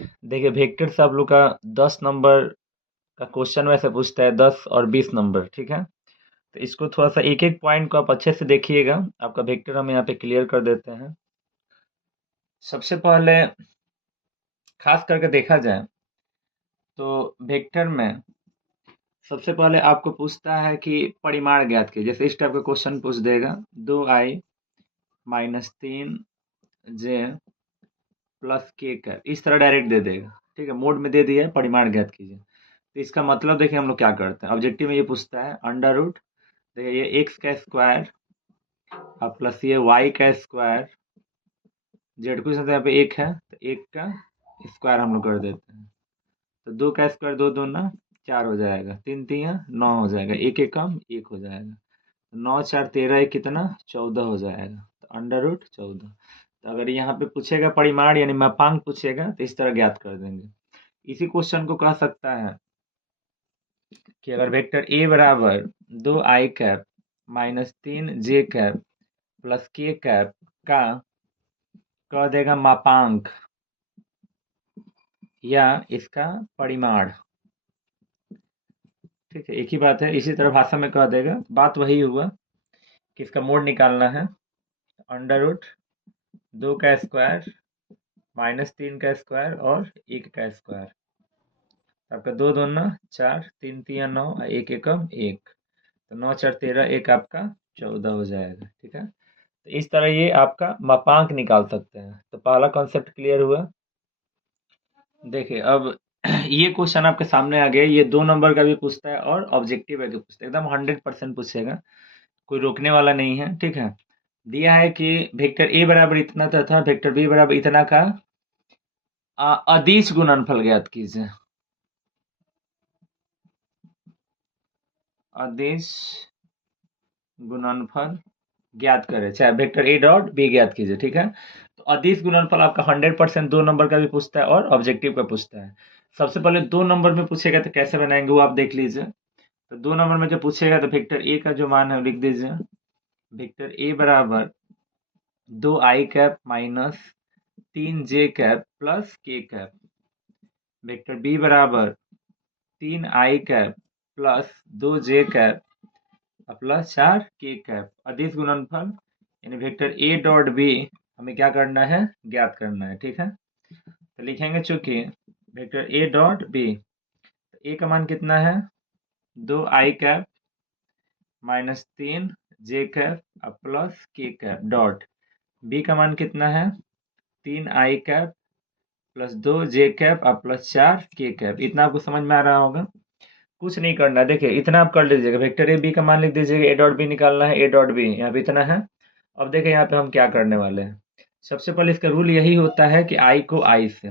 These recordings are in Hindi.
देखिए वेक्टर से आप लोग का 10 नंबर का क्वेश्चन वैसे पूछता है, 10 और 20 नंबर, ठीक है। तो इसको थोड़ा सा एक एक पॉइंट को आप अच्छे से देखिएगा। आपका वेक्टर हम यहाँ पे क्लियर कर देते हैं। सबसे पहले खास करके देखा जाए तो वेक्टर में सबसे पहले आपको पूछता है कि परिमाण ज्ञात कीजिए। जैसे इस टाइप का क्वेश्चन पूछ देगा, 2i-3j प्लस के कैप, इस तरह डायरेक्ट दे देगा, ठीक है। मोड में दे दिया है, परिमाण ज्ञात कीजिए। तो इसका मतलब देखिए हम लोग क्या करते हैं, ऑब्जेक्टिव में ये पूछता है अंडर रूट, देखिए ये एक्स का स्क्वायर और प्लस ये वाई का स्क्वायर, जेड को यहाँ पे एक है तो एक का स्क्वायर हम लोग कर देते हैं। तो 2 का स्क्वायर 2 दूना 4 हो जाएगा, 3 तिया 9 हो जाएगा, एक एक कम 1 हो जाएगा। 9 4 13 एक कितना 14 हो जाएगा। तो अंडर रूट 14। तो अगर यहाँ पे पूछेगा परिमाण यानी मापांक पूछेगा तो इस तरह ज्ञात कर देंगे। इसी क्वेश्चन को कह सकता है कि अगर वेक्टर ए बराबर 2i cap minus 3j cap plus के कैप का कह देगा मापांक या इसका परिमाण, ठीक है, एक ही बात है। इसी तरह भाषा में कह देगा, बात वही हुआ कि इसका मोड निकालना है। अंडर रूट 2 का स्क्वायर माइनस 3 का स्क्वायर और 1 का स्क्वायर, आपका 2 दूना 4, 3 तिया 9, एक एकम 1, तो 9 4 13 एक आपका 14 हो जाएगा, ठीक है। तो इस तरह ये आपका मापांक निकाल सकते हैं। तो पहला कॉन्सेप्ट क्लियर हुआ। देखिए अब ये क्वेश्चन आपके सामने आ गया, ये 2 नंबर का भी पूछता है और ऑब्जेक्टिव है कि पूछता है, एकदम 100% पूछेगा, कोई रोकने वाला नहीं है, ठीक है। दिया है कि वेक्टर ए बराबर इतना तथा वेक्टर बी बराबर इतना का अदिश गुणनफल ज्ञात कीजिए। अदिश गुणनफल ज्ञात करें, चाहे वेक्टर ए डॉट बी ज्ञात कीजिए, ठीक है। तो अदिश गुणनफल आपका 100% 2 नंबर का भी पूछता है और ऑब्जेक्टिव का पूछता है। सबसे पहले 2 नंबर में पूछेगा तो कैसे बनाएंगे वो आप देख लीजिए। तो 2 नंबर में जब पूछेगा तो वेक्टर ए का जो मान है वो लिख दीजिए। वेक्टर ए बराबर 2i cap minus 3j cap plus के कैप। वेक्टर बी बराबर 3i cap plus 2j cap plus 4 के कैप। अदिश गुणनफल यानी वेक्टर ए डॉट बी हमें क्या करना है, ज्ञात करना है, ठीक है। तो लिखेंगे चूंकि वेक्टर ए डॉट बी, ए का मान कितना है 2i cap minus 3j cap plus के कैप डॉट, बी का मान कितना है 3i cap plus 2j cap plus 4 के कैप। इतना आपको समझ में आ रहा होगा। कुछ नहीं करना है, देखिए इतना आप कर लीजिएगा, वेक्टर ए बी का मान लिख दीजिएगा, ए डॉट बी निकालना है, ए डॉट बी यहाँ पे इतना है। अब देखिए यहाँ पे हम क्या करने वाले हैं। सबसे पहले इसका रूल यही होता है कि आई को आई से,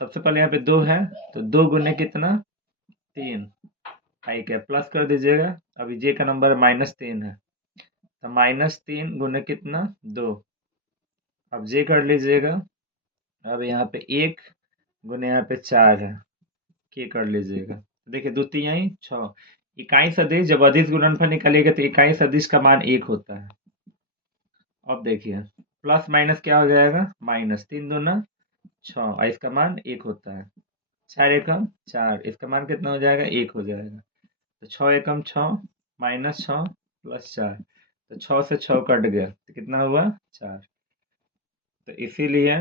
सबसे पहले यहाँ पे 2 है तो 2 गुने कितना 3, आई कैप प्लस कर दीजिएगा। अभी जे का नंबर -3 है तो -3 गुने कितना 2, अब जे कर लीजिएगा। अब यहाँ पे 1 गुने यहाँ पे 4 है, के कर लीजिएगा। देखिए 2 तिहाई 6, इकाई सदिश जब अदिश गुणनफल निकालिएगा तो इकाई सदिश का मान 1 होता है। अब देखिए प्लस माइनस क्या हो जाएगा, माइनस 3 दूना 6 और इसका मान 1 होता है। 4 एकम 4, इसका मान कितना हो जाएगा 1 हो जाएगा। तो 6 एकम 6 माइनस 6 प्लस 4, तो 6 से 6 कट गया तो कितना हुआ 4। तो इसीलिए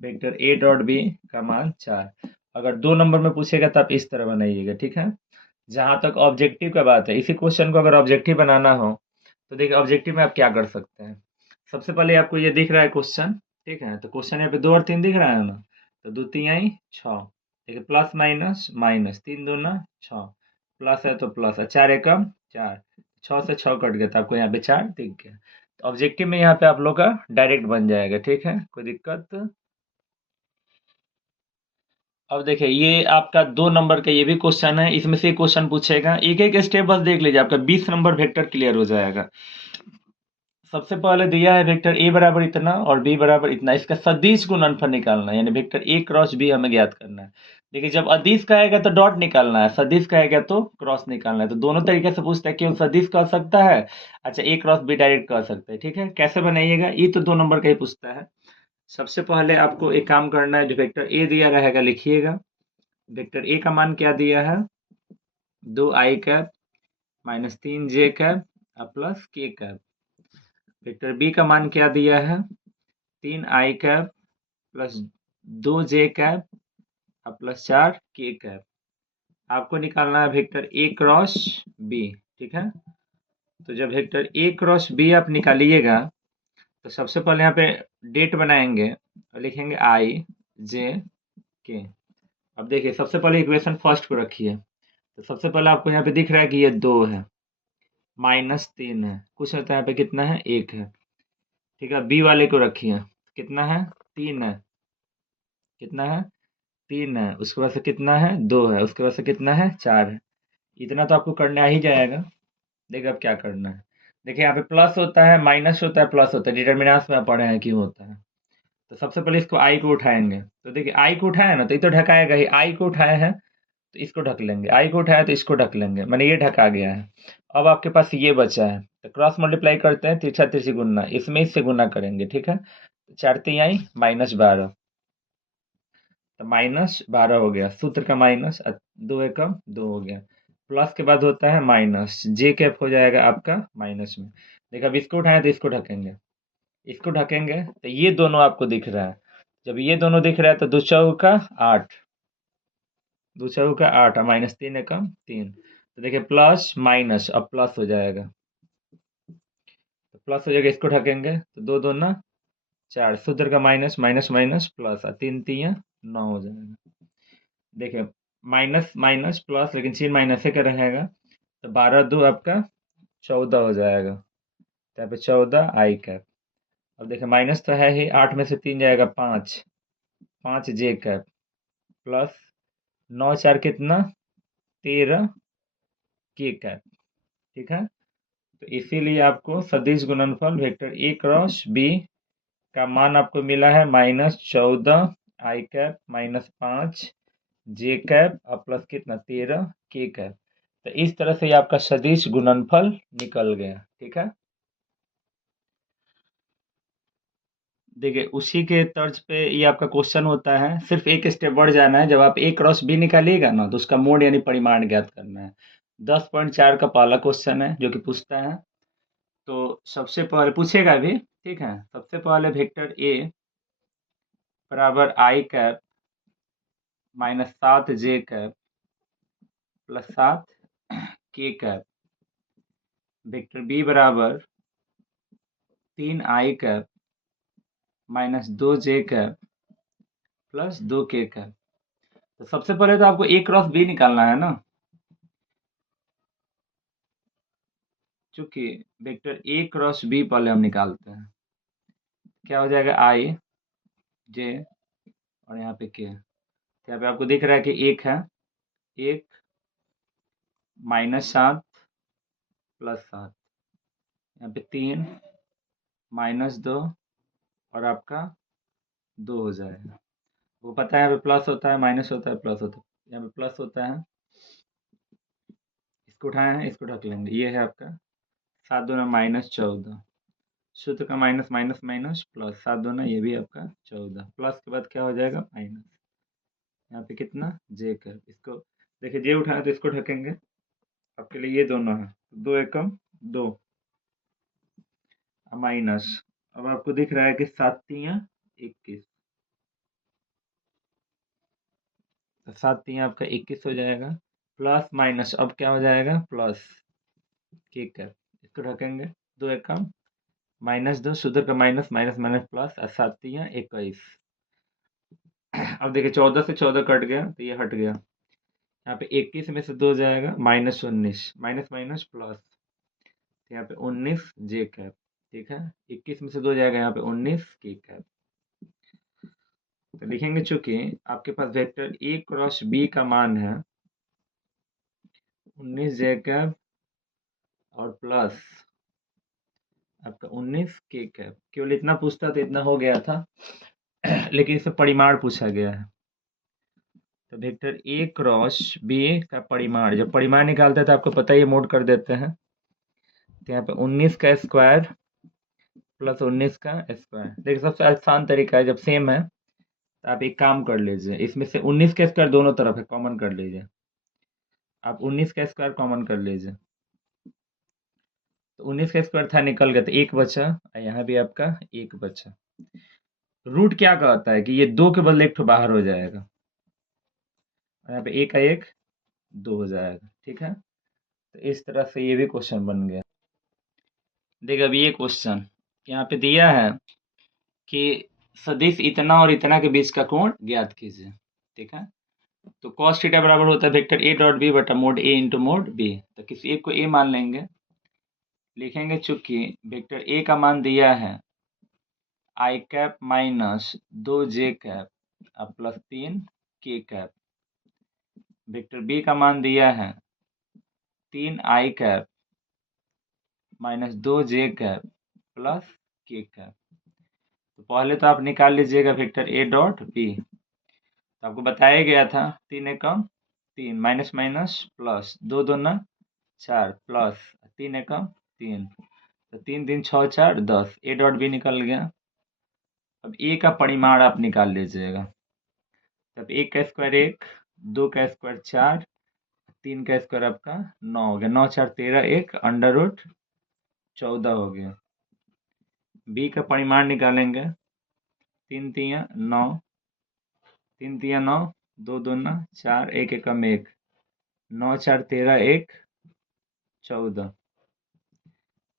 वेक्टर ए डॉट बी का मान 4। अगर 2 नंबर में पूछेगा तो आप इस तरह बनाइएगा, ठीक है। जहां तक ऑब्जेक्टिव का बात है, इसी क्वेश्चन को अगर ऑब्जेक्टिव बनाना हो तो देखिए ऑब्जेक्टिव में आप क्या कर सकते हैं। सबसे पहले आपको ये दिख रहा है क्वेश्चन, ठीक है। तो क्वेश्चन यहाँ पे 2 और 3 दिख रहा है ना, तो 2 तिहाई 6, देखिए प्लस माइनस माइनस 3 दूना 6, प्लस है तो प्लस, 4 एकम 4, 6 से 6 कट गया तो आपको यहाँ पे 4 दिख गया। तो ऑब्जेक्टिव में यहाँ पे आप लोग का डायरेक्ट बन जाएगा, ठीक है, कोई दिक्कत। अब देखिए ये आपका 2 नंबर का ये भी क्वेश्चन है, इसमें से क्वेश्चन पूछेगा, एक एक स्टेप बस देख लीजिए, आपका 20 नंबर वेक्टर क्लियर हो जाएगा। सबसे पहले दिया है वेक्टर ए बराबर इतना और बी बराबर इतना, इसका सदिश गुणनफल निकालना है, यानी वेक्टर ए क्रॉस बी हमें ज्ञात करना है। देखिए जब अदिश कहेगा तो डॉट निकालना है, सदिश कहेगा तो क्रॉस निकालना है। तो दोनों तरीके से पूछता है, केवल सदिश कह सकता है, अच्छा ए क्रॉस बी डायरेक्ट कह सकता है, ठीक है। कैसे बनाइएगा, ये तो 2 नंबर का ही पूछता है। सबसे पहले आपको एक काम करना है, जो वेक्टर ए दिया रहेगा लिखिएगा। वेक्टर ए का मान क्या दिया है, 2i minus 3j plus k। Vector B का मान क्या दिया है, 3i plus 2j plus 4k। आपको निकालना है वेक्टर ए क्रॉस बी, ठीक है। तो जब वेक्टर ए क्रॉस बी आप निकालिएगा तो सबसे पहले यहाँ पे डेट बनाएंगे और लिखेंगे i j k। अब देखिए सबसे पहले इक्वेशन फर्स्ट को रखिए, तो सबसे पहले आपको यहाँ पे दिख रहा है कि ये 2 है, माइनस 3 है, कुछ होता है यहाँ पे कितना है, 1 है, ठीक है। बी वाले को रखिए, कितना है, 3 है, कितना है, 3 है, उसके बाद से कितना है, 2 है, उसके बाद से कितना है, 4 है। इतना तो आपको करना ही जाएगा। देखिए अब क्या करना है, देखिए यहाँ पे प्लस होता है, माइनस होता है, प्लस होता है, डिटर्मिनेंट्स में पढ़े हैं क्यों होता है। तो सबसे पहले इसको आई को उठाएंगे, तो देखिए आई को उठाए ना तो ये तो ढकाएगा ही, आई को उठाए हैं तो इसको ढक लेंगे, आई को उठाया तो इसको ढक लेंगे, मैंने ये ढका गया है। अब आपके पास ये बचा है, तो क्रॉस मल्टीप्लाई करते हैं, तिरछा तिरछी गुना, इसमें इससे गुना करेंगे, ठीक है। 4 तिहाई -12, तो -12 हो गया, सूत्र का माइनस, 2 एकम 2 हो गया। प्लस के बाद होता है माइनस, जे कैप हो जाएगा आपका माइनस में। देखिए अब इसको उठाएं तो इसको ढकेंगे, इसको ढकेंगे तो ये दोनों आपको दिख रहा है। जब ये दोनों दिख रहा है तो 2 चौका 8, 2 चौका 8 और माइनस 3 एकम 3। तो देखिए प्लस माइनस अब प्लस हो जाएगा, तो प्लस हो जाएगा, इसको ढकेंगे तो 2 दूना 4, सूत्र का माइनस, माइनस माइनस प्लस, 3 तिया 9 हो जाएगा। देखिए माइनस माइनस प्लस, लेकिन चिन्ह माइनस का रहेगा, तो 12 2 आपका 14 हो जाएगा, तो यहाँ पे 14i। अब देखिए माइनस तो है ही, 8 में से 3 जाएगा 5, 5j प्लस 9 4 कितना, 13k, ठीक है। तो इसीलिए आपको सदिश गुणनफल वेक्टर ए क्रॉस बी का मान आपको मिला है -14i -5j और प्लस कितना, 13k। तो इस तरह से ये आपका सदिश गुणनफल निकल गया, ठीक है। देखिए उसी के तर्ज पे ये आपका क्वेश्चन होता है, सिर्फ एक स्टेप बढ़ जाना है। जब आप ए क्रॉस बी निकालिएगा ना तो उसका मोड यानी परिमाण ज्ञात करना है। 10.4 का पहला क्वेश्चन है जो कि पूछता है। तो सबसे पहले पूछेगा भी, ठीक है। सबसे पहले वेक्टर ए बराबर i -7j plus 7k। Vector B बराबर 3i -2j प्लस 2k। तो सबसे पहले तो आपको ए क्रॉस बी निकालना है ना, चूंकि वेक्टर ए क्रॉस बी पहले हम निकालते हैं। क्या हो जाएगा, i j और यहाँ पे k। यहाँ पे आपको दिख रहा है कि 1 है, 1 -7 प्लस 7, यहाँ पे 3 -2 और आपका 2 हो जाएगा। वो पता है यहाँ पे प्लस होता है, माइनस होता है, प्लस होता है, यहाँ पे प्लस होता है, इसको उठाए हैं, इसको ढक लेंगे। ये है आपका 7 दूना -14, सूत्र का माइनस माइनस माइनस प्लस, 7 दूना ये भी आपका 14, प्लस के बाद क्या हो जाएगा, माइनस। यहाँ पे कितना, जे कर, इसको देखिए जे उठाए तो इसको ढकेंगे, आपके लिए ये दोनों है, 2 एकम 2 माइनस। अब आपको दिख रहा है कि 7 तिया 21, तो 7 तिया आपका 21 हो जाएगा, प्लस माइनस अब क्या हो जाएगा, प्लस, ठीक है। इसको ढकेंगे, 2 एकम -2, सूत्र का माइनस माइनस माइनस प्लस, और 7 तिया 21। अब देखिए 14 से 14 कट गया तो ये हट गया, यहाँ पे 21 में से 2 जाएगा, -19, माइनस माइनस प्लस, तो यहाँ पे 19j, ठीक है। 21 में से 2 जाएगा, यहाँ पे 19k। तो लिखेंगे चूंकि आपके पास वेक्टर ए क्रॉस बी का मान है 19j और प्लस आपका 19k। केवल इतना पूछता तो इतना हो गया था, लेकिन इससे परिमाण पूछा गया है। तो वेक्टर ए क्रॉस बी का परिमाण, जब परिमाण निकालते हैं तो आपको पता ही मोड कर देते हैं। तो यहाँ पे 19 का स्क्वायर प्लस 19 का स्क्वायर। देखिए सबसे आसान तरीका है, जब सेम है तो आप एक काम कर लीजिए, इसमें से 19 का स्क्वायर दोनों तरफ है, कॉमन कर लीजिए। आप 19 का स्क्वायर कॉमन कर लीजिए, तो 19 का स्क्वायर था, निकल गया, तो एक बचा, और यहाँ भी आपका एक बचा। रूट क्या कहता है कि ये दो के बदले एक ठो बाहर हो जाएगा, और यहाँ पे एक का एक दो हो जाएगा, ठीक है। तो इस तरह से ये भी क्वेश्चन बन गया। देखिए अब ये क्वेश्चन यहाँ पे दिया है कि सदिश इतना और इतना के बीच का कोण ज्ञात कीजिए, ठीक है। तो cos थीटा बराबर होता है वेक्टर ए डॉट बी बटा mod A into mod B. तो किसी एक को ए मान लेंगे, लिखेंगे चूंकि वेक्टर ए का मान दिया है आई कैप माइनस 2 जे कैप प्लस 3 के कैप, वेक्टर बी का मान दिया है 3 आई कैप माइनस 2 जे कैप प्लस के कैप। तो पहले तो आप निकाल लीजिएगा वेक्टर ए डॉट बी। तो आपको बताया गया था 3 एकम 3 माइनस माइनस प्लस 2 दूना 4 प्लस 3 एकम 3, तो 3 3 6 4 10, ए डॉट बी निकल गया। अब ए का परिमाण आप निकाल लीजिएगा, तब एक का स्क्वायर 1, 2 का स्क्वायर 4, 3 का स्क्वायर आपका 9 हो गया, 9 4 13, 1 अंडर रूट 14 हो गया। बी का परिमाण निकालेंगे, 3 तिया 9, 3 तिया 9, 2 दूना 4, 1 एकम 1, 9 4 13, 1 14।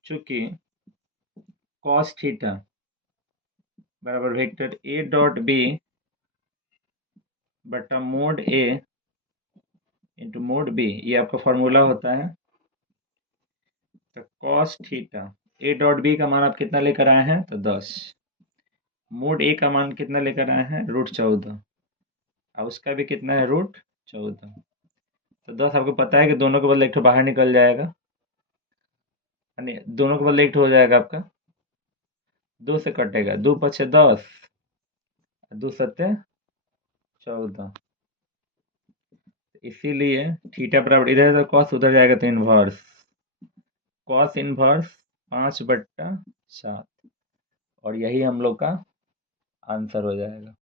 चूंकि cos थीटा बराबर वेक्टर ए डॉट बी बटा mod A into mod B, ये आपका फॉर्मूला होता है। तो cos theta A dot B का मान आप कितना लेकर आए हैं, तो 10। मोड ए का मान कितना लेकर आए हैं, रूट 14, और उसका भी कितना है, रूट 14। तो 10 आपको पता है कि दोनों के बदले एक ठो बाहर निकल जाएगा, यानी दोनों के बदले एक ठो हो जाएगा आपका, 2 से कटेगा, 2 पचे 10, 2 सत्ते 14। इसीलिए थीटा बराबर इधर तो कॉस उधर जाएगा तो इनवर्स, कॉस इनवर्स 5/7, और यही हम लोग का आंसर हो जाएगा।